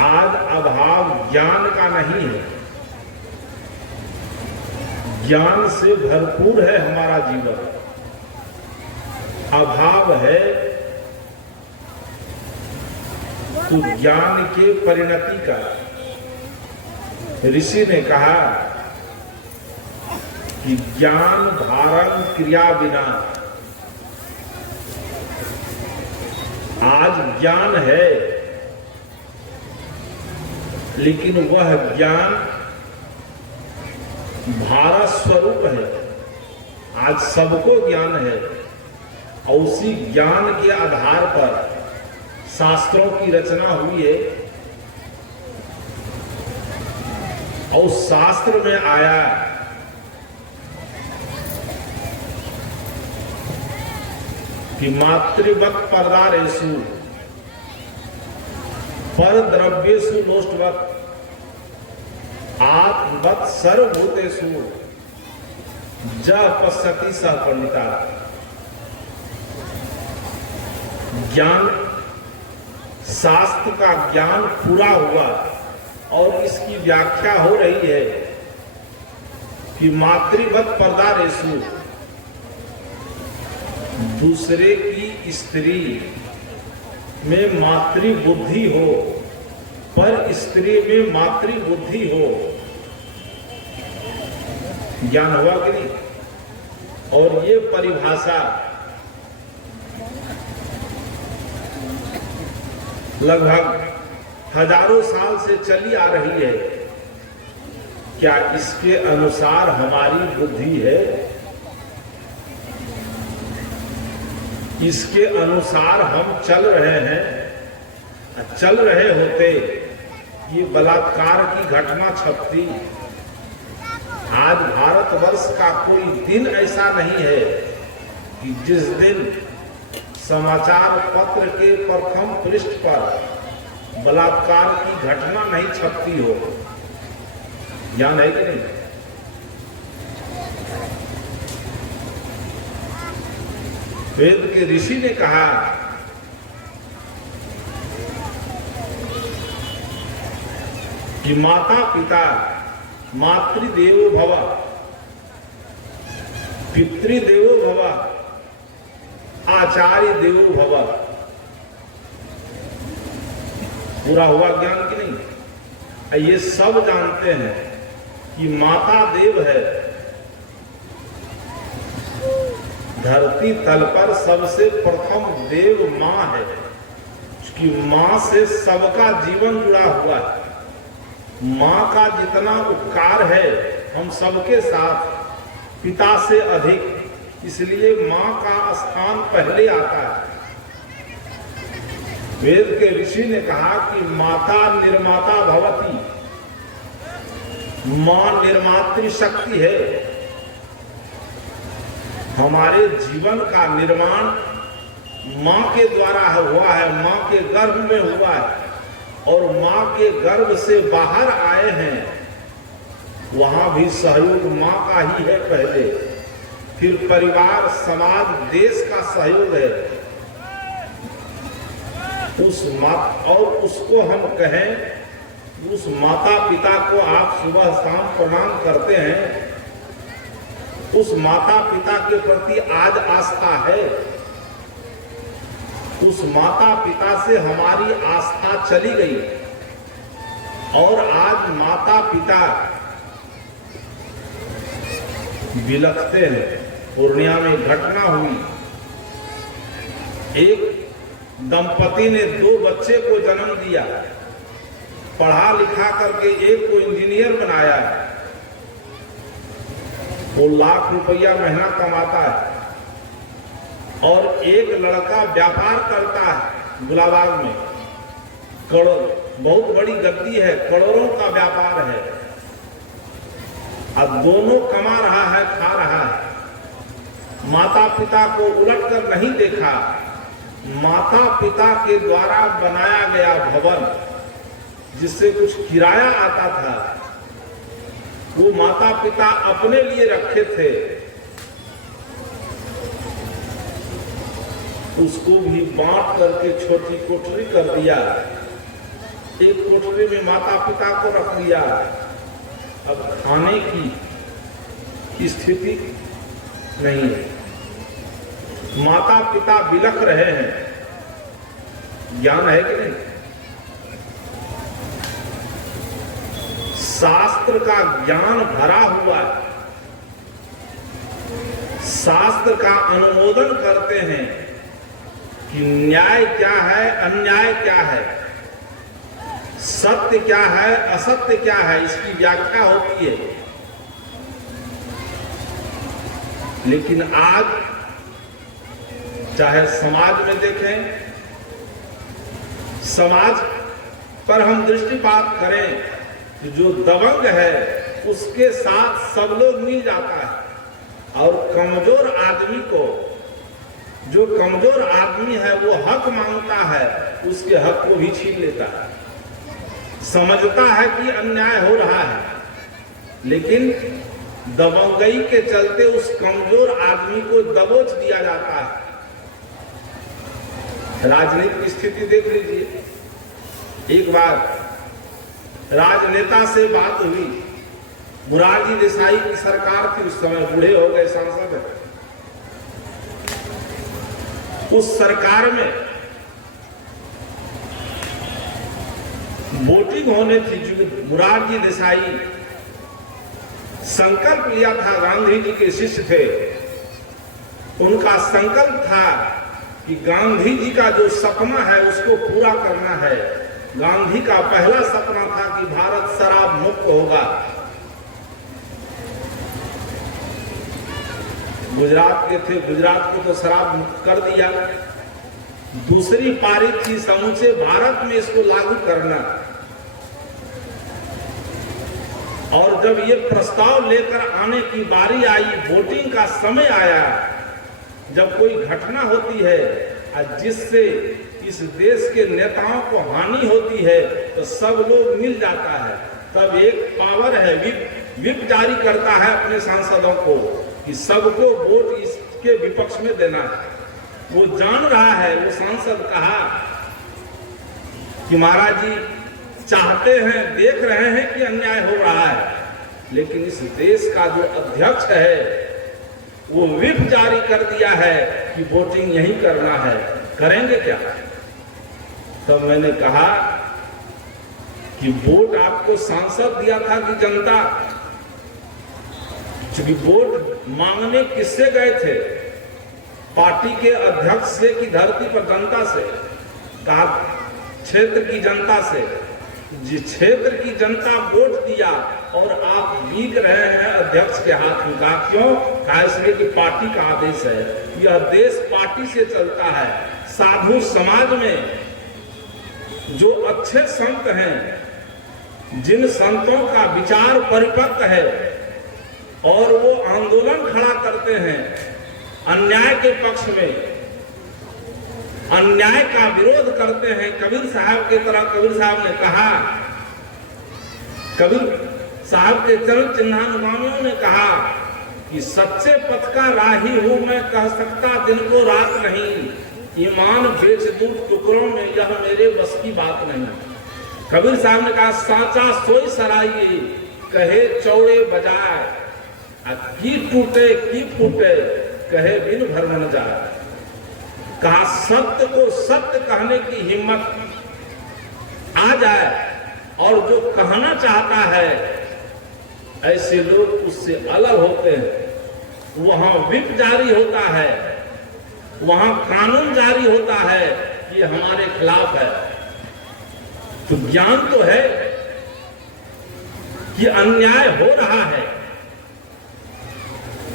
आज अभाव ज्ञान का नहीं है, ज्ञान से भरपूर है हमारा जीवन। अभाव है तो ज्ञान के परिणति का। ऋषि ने कहा कि ज्ञान धारण क्रिया बिना। आज ज्ञान है लेकिन वह ज्ञान भारत स्वरूप है। आज सबको ज्ञान है और उसी ज्ञान के आधार पर शास्त्रों की रचना हुई है और शास्त्र में आया कि मातृवत परदारेषु पर द्रव्येषु लोष्टवत आत्मवत सर्वभूतेषु ज पश्यति स पंडिता। ज्ञान, शास्त्र का ज्ञान पूरा हुआ और इसकी व्याख्या हो रही है कि मातृवत परदारेषु, दूसरे की स्त्री में मातृ बुद्धि हो, पर स्त्री में मातृ बुद्धि हो। ज्ञान हुआ कि नहीं? और ये परिभाषा लगभग हजारों साल से चली आ रही है। क्या इसके अनुसार हमारी बुद्धि है? इसके अनुसार हम चल रहे हैं? चल रहे होते ये बलात्कार की घटना छपती। आज भारतवर्ष का कोई दिन ऐसा नहीं है कि जिस दिन समाचार पत्र के प्रथम पृष्ठ पर बलात्कार की घटना नहीं छपती हो। ज्ञान है कि नहीं? वेद के ऋषि ने कहा कि माता पिता मातृदेवो भव, पितृदेवो भव, आचार्य देवो भव। पूरा हुआ ज्ञान कि नहीं? ये सब जानते हैं कि माता देव है। धरती तल पर सबसे प्रथम देव मां है, कि मां से सबका जीवन जुड़ा हुआ है। मां का जितना उपकार है हम सबके साथ, पिता से अधिक, इसलिए मां का स्थान पहले आता है। वेद के ऋषि ने कहा कि माता निर्माता भवति, मां निर्मात्री शक्ति है। हमारे जीवन का निर्माण मां के द्वारा हुआ है, मां के गर्भ में हुआ है और मां के गर्भ से बाहर आए हैं। वहां भी सहयोग मां का ही है पहले, फिर परिवार, समाज, देश का सहयोग है। उस माँ और उसको हम कहें, उस माता पिता को आप सुबह शाम प्रणाम करते हैं, उस माता पिता के प्रति आज आस्था है। उस माता पिता से हमारी आस्था चली गई और आज माता पिता बिलखते हैं। पूर्णिया में घटना हुई, एक दंपति ने 2 बच्चे को जन्म दिया, पढ़ा लिखा करके एक को इंजीनियर बनाया। वो लाख रुपया महीना कमाता है और एक लड़का व्यापार करता है गुलाबाग में, करोड़, बहुत बड़ी गद्दी है, करोड़ों का व्यापार है। अब दोनों कमा रहा है, खा रहा है। माता पिता को उलट कर नहीं देखा। माता पिता के द्वारा बनाया गया भवन जिससे कुछ किराया आता था, वो माता पिता अपने लिए रखे थे, उसको भी बांट करके छोटी कोठरी कर दिया एक कोठरी में माता पिता को रख लिया, अब खाने की स्थिति नहीं है, माता पिता बिलख रहे हैं, ज्ञान है कि नहीं? शास्त्र का ज्ञान भरा हुआ है, शास्त्र का अनुमोदन करते हैं कि न्याय क्या है, अन्याय क्या है, सत्य क्या है, असत्य क्या है, इसकी व्याख्या होती है। लेकिन आज चाहे समाज में देखें, समाज पर हम दृष्टिपात करें तो जो दबंग है उसके साथ सब लोग मिल जाता है, और कमजोर आदमी को, जो कमजोर आदमी है वो हक मांगता है, उसके हक को भी छीन लेता है, समझता है कि अन्याय हो रहा है, लेकिन दबंगई के चलते उस कमजोर आदमी को दबोच दिया जाता है। राजनीतिक स्थिति देख लीजिए, एक बार राजनेता से बात हुई, मोरारजी देसाई की सरकार थी, उस समय बूढ़े हो गए सांसद है, उस सरकार में वोटिंग होने थी। जो मोरारजी देसाई संकल्प लिया था, गांधी जी के शिष्य थे, उनका संकल्प था कि गांधी जी का जो सपना है उसको पूरा करना है। गांधी का पहला सपना था कि भारत शराब मुक्त होगा। गुजरात के थे, गुजरात को तो शराब मुक्त कर दिया। दूसरी पारी थी समूचे भारत में इसको लागू करना। और जब ये प्रस्ताव लेकर आने की बारी आई, वोटिंग का समय आया, जब कोई घटना होती है जिससे इस देश के नेताओं को हानि होती है तो सब लोग मिल जाता है। तब एक पावर है, विप जारी करता है अपने सांसदों को कि सबको वोट इसके विपक्ष में देना है। वो जान रहा है, वो सांसद कहा कि महाराज जी चाहते हैं, देख रहे हैं कि अन्याय हो रहा है, लेकिन इस देश का जो अध्यक्ष है वो विप जारी कर दिया है कि वोटिंग यही करना है, करेंगे क्या? तब मैंने कहा कि वोट आपको सांसद दिया था कि जनता? क्योंकि वोट मांगने किससे गए थे? पार्टी के अध्यक्ष से कि धरती पर जनता से? कहा क्षेत्र की जनता से। जिस क्षेत्र की जनता वोट दिया और आप बीक रहे हैं अध्यक्ष के हाथ में। कहा क्यों? कहा इसलिए कि पार्टी का आदेश है, यह देश पार्टी से चलता है। साधु समाज में जो अच्छे संत हैं, जिन संतों का विचार परिपक्व है और वो आंदोलन खड़ा करते हैं अन्याय के पक्ष में, अन्याय का विरोध करते हैं, कबीर साहब के तरह कबीर साहब ने कहा, कबीर साहब के चरण चिन्हानुगामियों ने कहा कि सच्चे पथ का राही हूं मैं, कह सकता दिन को रात नहीं, ईमान बेच दूं टुकड़ों में, यह मेरे बस की बात नहीं। कबीर साहब ने कहा साचा सोई सराइए, कहे चौड़े बजाय, की टूटे की फूटे, कहे बिन भर न जाए। कहा सत्य को सत्य कहने की हिम्मत आ जाए और जो कहना चाहता है ऐसे लोग उससे अलग होते हैं। वहां विप जारी होता है, वहां कानून जारी होता है कि हमारे खिलाफ है। तो ज्ञान तो है कि अन्याय हो रहा है,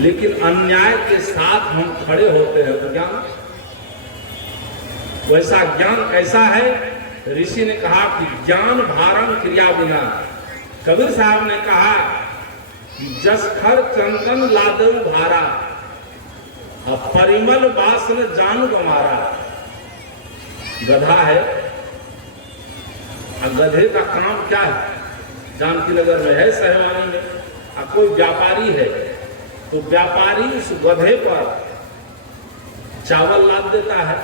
लेकिन अन्याय के साथ हम खड़े होते हैं। तो ज्ञान वैसा ज्ञान कैसा है? ऋषि ने कहा कि ज्ञान भारम क्रिया बिना। कबीर साहब ने कहा कि जस खर चंदन लादऊ भारा, परिमल बासन जान गमारा। गधा है, गधे का काम क्या है? जानकी नगर में है, सहवानी में, कोई व्यापारी है तो व्यापारी उस गधे पर चावल लाद देता है,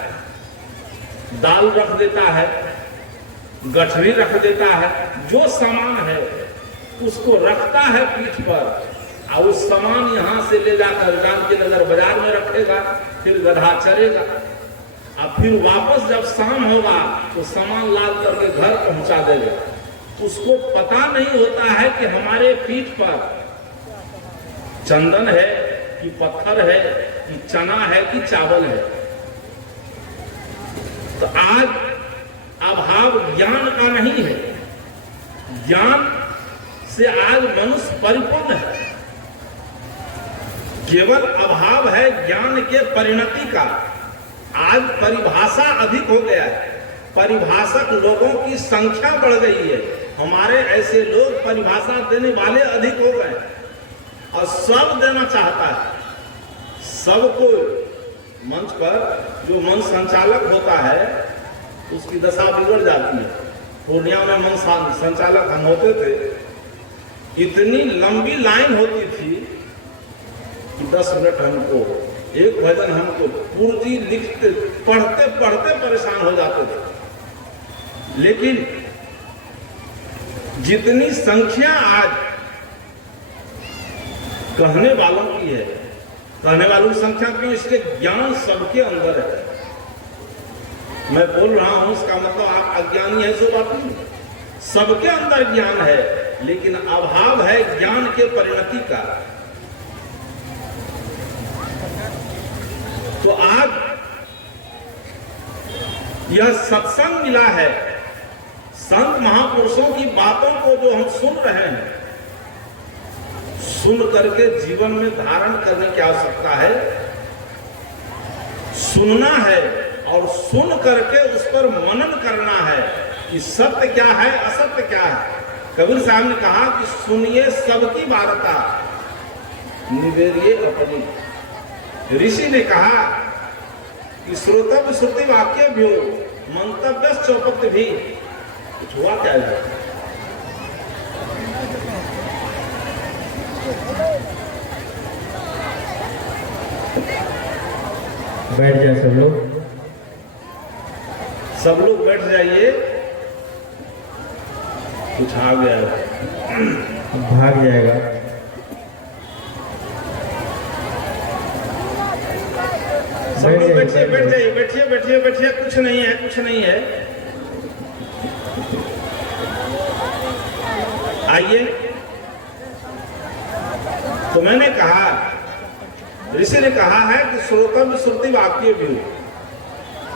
दाल रख देता है, गठरी रख देता है, जो सामान है उसको रखता है पीठ पर, और उस सामान यहाँ से ले जाकर जानकी नगर बाजार में रखेगा, फिर गधा चरेगा, और फिर वापस जब शाम होगा तो सामान लाद करके घर पहुंचा देगा। उसको पता नहीं होता है कि हमारे पीठ पर चंदन है कि पत्थर है कि चना है कि चावल है। तो आज अभाव ज्ञान का नहीं है, ज्ञान से आज मनुष्य परिपूर्ण है। केवल अभाव है ज्ञान के परिणति का। आज परिभाषा अधिक हो गया है, परिभाषक लोगों की संख्या बढ़ गई है। हमारे ऐसे लोग परिभाषा देने वाले अधिक हो गए और सब देना चाहता है। सबको मंच पर जो मंच संचालक होता है उसकी दशा बिगड़ जाती है। पूर्णिया में मंच संचालक हम होते थे, इतनी लंबी लाइन होती थी कि 10 मिनट हमको एक भजन हमको पूर्ति लिखते पढ़ते पढ़ते परेशान हो जाते थे। लेकिन जितनी संख्या आज कहने वालों की है, कहने वालों की संख्या क्यों? इसके ज्ञान सबके अंदर है। मैं बोल रहा हूं इसका मतलब आप अज्ञानी है, सो बात नहीं। सबके अंदर ज्ञान है, लेकिन अभाव है ज्ञान के परिणति का। तो आज यह सत्संग मिला है, संत महापुरुषों की बातों को जो हम सुन रहे हैं, सुन करके जीवन में धारण करने की आवश्यकता है। सुनना है और सुन करके उस पर मनन करना है कि सत्य क्या है, असत्य क्या है। कबीर साहब ने कहा कि सुनिए सबकी वार्ता, निवेरिए अपनी। ऋषि ने कहा कि श्रोतव्य श्रुति वाक्य भी हो, मंतव्य चौपत्य भी। कुछ हुआ क्या है? बैठ जाए सब लोग, सब लोग बैठ जाइए। कुछ आ गया, भाग जाएगा। सब लोग बैठिए, बैठ जाइए, बैठिए बैठिए बैठिए। कुछ नहीं है, कुछ नहीं है। आइए। तो मैंने कहा, ऋषि ने कहा है कि श्रोतव्य श्रुति वाक्य भी।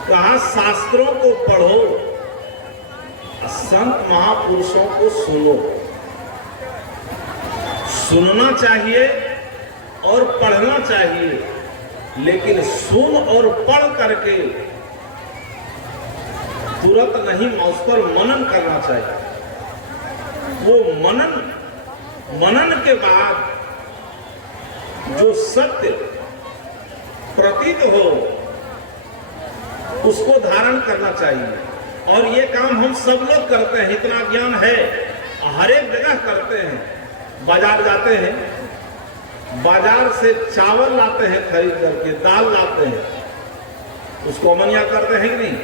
कहा शास्त्रों को पढ़ो, संत महापुरुषों को सुनो। सुनना चाहिए और पढ़ना चाहिए, लेकिन सुन और पढ़ करके तुरंत नहीं उस पर मनन करना चाहिए। वो मनन के बाद जो सत्य प्रतीत हो उसको धारण करना चाहिए। और ये काम हम सब लोग करते हैं, इतना ज्ञान है, हर एक जगह करते हैं। बाजार जाते हैं, बाजार से चावल लाते हैं खरीद करके, दाल लाते हैं, उसको अमनिया करते हैं कि नहीं।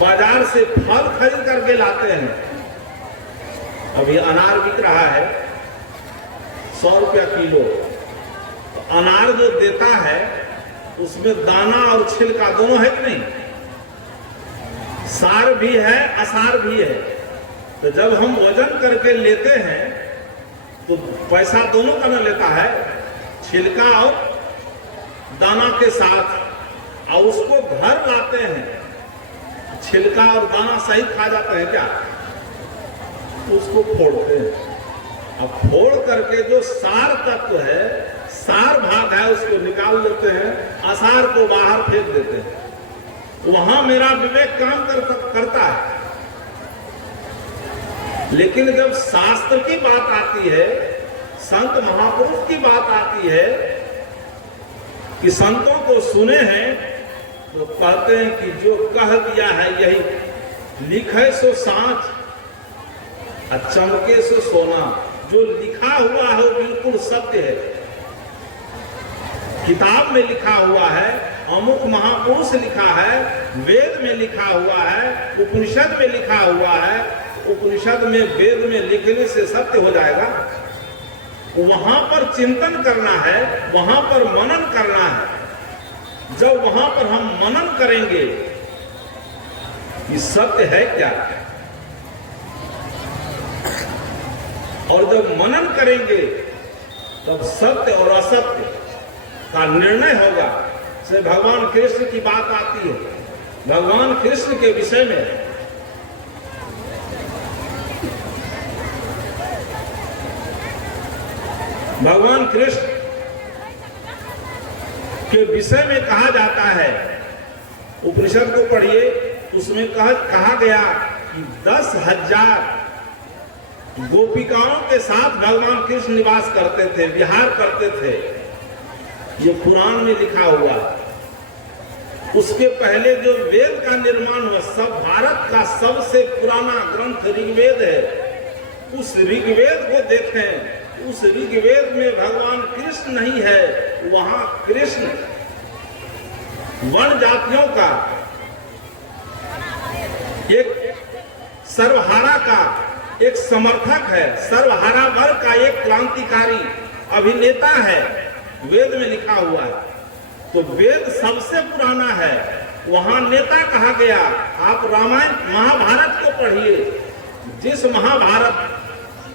बाजार से फल खरीद करके लाते हैं। अभी अनार बिक रहा है 100 रुपया किलो। तो अनार जो देता है उसमें दाना और छिलका दोनों है कि नहीं? सार भी है, असार भी है। तो जब हम वजन करके लेते हैं तो पैसा दोनों का न लेता है, छिलका और दाना के साथ। और उसको घर लाते हैं, छिलका और दाना सहित खा जाते हैं क्या? उसको फोड़ते हैं। अब फोड़ करके जो सार तत्व है, सार भाग है, उसको निकाल लेते हैं, असार को बाहर फेंक देते हैं। वहां मेरा विवेक काम करता है। लेकिन जब शास्त्र की बात आती है, संत महापुरुष की बात आती है कि संतों को सुने हैं, तो कहते हैं कि जो कह दिया है यही लिखे सो सांच, चमके सो सोना। जो लिखा हुआ है वो बिल्कुल सत्य है। किताब में लिखा हुआ है अमुक महापुरुष लिखा है, वेद में लिखा हुआ है, उपनिषद में लिखा हुआ है, उपनिषद में वेद में लिखने से सत्य हो जाएगा? वहां पर चिंतन करना है, वहां पर मनन करना है। जब वहां पर हम मनन करेंगे कि सत्य है क्या, और जब मनन करेंगे तब सत्य और असत्य का निर्णय होगा। से भगवान कृष्ण की बात आती है। भगवान कृष्ण के विषय में भगवान कृष्ण के विषय में कहा जाता है, उपनिषद को पढ़िए, उसमें कहा गया कि 10,000 गोपिकाओं के साथ भगवान कृष्ण निवास करते थे, विहार करते थे। ये पुराण में लिखा हुआ। उसके पहले जो वेद का निर्माण हुआ, सब भारत का सबसे पुराना ग्रंथ ऋग्वेद है। उस ऋग्वेद को देखें, उस ऋग्वेद में भगवान कृष्ण नहीं है, वहां कृष्ण वन जातियों का एक सर्वहारा का एक समर्थक है, सर्वहारा वर्ग का एक क्रांतिकारी अभिनेता है, वेद में लिखा हुआ है। तो वेद सबसे पुराना है, वहां नेता कहा गया। आप रामायण महाभारत को पढ़िए, जिस महाभारत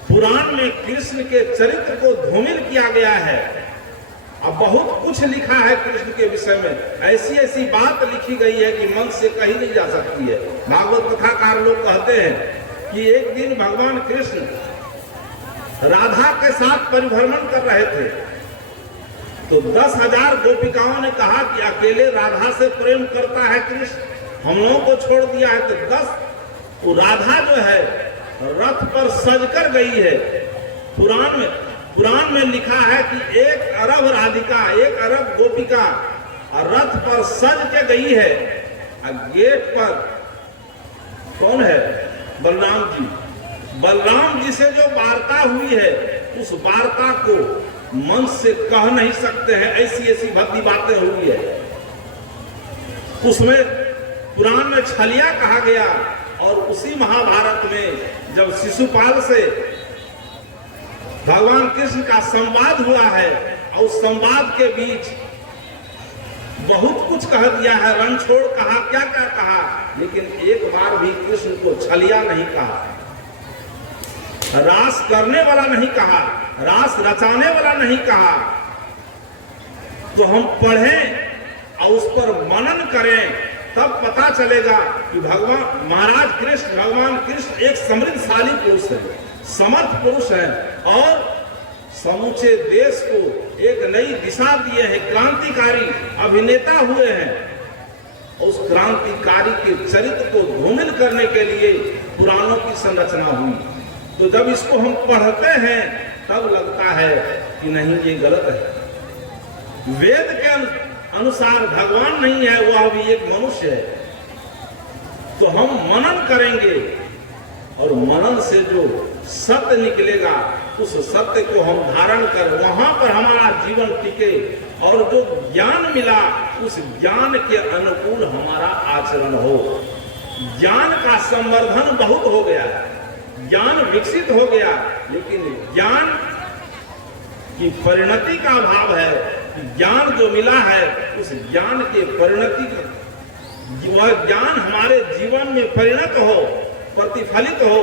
पुराण में कृष्ण के चरित्र को धूमिल किया गया है। अब बहुत कुछ लिखा है कृष्ण के विषय में, ऐसी ऐसी बात लिखी गई है कि मन से कही नहीं जा सकती है। भागवत कथाकार लोग कहते हैं कि एक दिन भगवान कृष्ण राधा के साथ परिभ्रमण कर रहे थे, तो 10,000 गोपिकाओं ने कहा कि अकेले राधा से प्रेम करता है कृष्ण, हम लोगों को छोड़ दिया है। तो राधा जो है रथ पर सजकर गई है। पुराण में लिखा है कि 1 अरब राधिका, 1 अरब गोपिका रथ पर सज के गई है। गेट पर कौन है? बलराम जी। बलराम जी से जो वार्ता हुई है, उस वार्ता को मन से कह नहीं सकते हैं, ऐसी ऐसी भद्दी बातें हुई है। उसमें पुराण में छलिया कहा गया। और उसी महाभारत में जब शिशुपाल से भगवान कृष्ण का संवाद हुआ है, और उस संवाद के बीच बहुत कुछ कह दिया है, रण छोड़ कहा, क्या क्या कहा, लेकिन एक बार भी कृष्ण को छलिया नहीं कहा, रास करने वाला नहीं कहा, रास रचाने वाला नहीं कहा। तो हम पढ़ें और उस पर मनन करें, तब पता चलेगा कि भगवान कृष्ण एक समृद्धशाली पुरुष है, समर्थ पुरुष है, और समूचे देश को एक नई दिशा दिए हैं, क्रांतिकारी अभिनेता हुए हैं। उस क्रांतिकारी के चरित्र को धूमिल करने के लिए पुराणों की संरचना हुई। तो जब इसको हम पढ़ते हैं तब लगता है कि नहीं, ये गलत है। वेद के अनुसार भगवान नहीं है, वह भी एक मनुष्य है। तो हम मनन करेंगे, और मनन से जो सत्य निकलेगा, उस सत्य को हम धारण कर वहां पर हमारा जीवन टिके, और जो ज्ञान मिला उस ज्ञान के अनुकूल हमारा आचरण हो। ज्ञान का संवर्धन बहुत हो गया, ज्ञान विकसित हो गया, लेकिन ज्ञान की परिणति का अभाव है। ज्ञान जो मिला है, उस ज्ञान के परिणति, वह ज्ञान हमारे जीवन में परिणत हो, प्रतिफलित हो,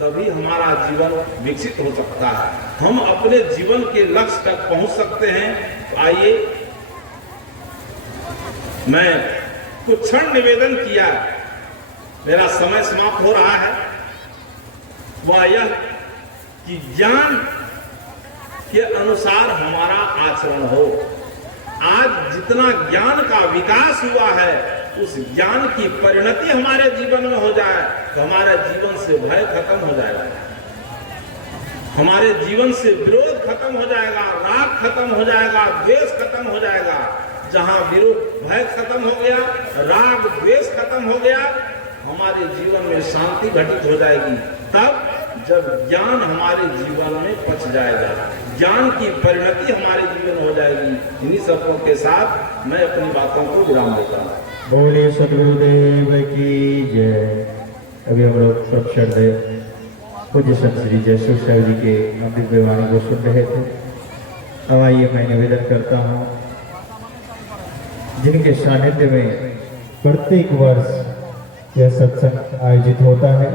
तभी हमारा जीवन विकसित हो सकता है, हम अपने जीवन के लक्ष्य तक पहुंच सकते हैं। तो आइए, मैं कुछ क्षण निवेदन किया, मेरा समय समाप्त हो रहा है। वह यह कि ज्ञान के अनुसार हमारा आचरण हो। आज जितना ज्ञान का विकास हुआ है, उस ज्ञान की परिणति हमारे जीवन में हो जाए तो हमारे जीवन से भय खत्म हो जाएगा, हमारे जीवन से विरोध खत्म हो जाएगा, राग खत्म हो जाएगा, द्वेष खत्म हो जाएगा। जहां विरोध भय खत्म हो गया, राग द्वेष खत्म हो गया, हमारे जीवन में शांति घटित हो जाएगी। तब जब ज्ञान हमारे जीवन में पच जाएगा, ज्ञान की परिणति हमारे जीवन हो जाएगी। इन्हीं सबों के साथ मैं अपनी बातों को विराम देता हूँ। बोलिए सदगुरुदेव की जय। अभी हम लोग सब श्रद्धेय पूज्य संत श्री जयसुर साहब जी के दिव्य वाणी को सुन रहे थे। अब आइए मैं निवेदन करता हूँ, जिनके सानिध्य में प्रत्येक वर्ष यह सत्संग आयोजित होता है।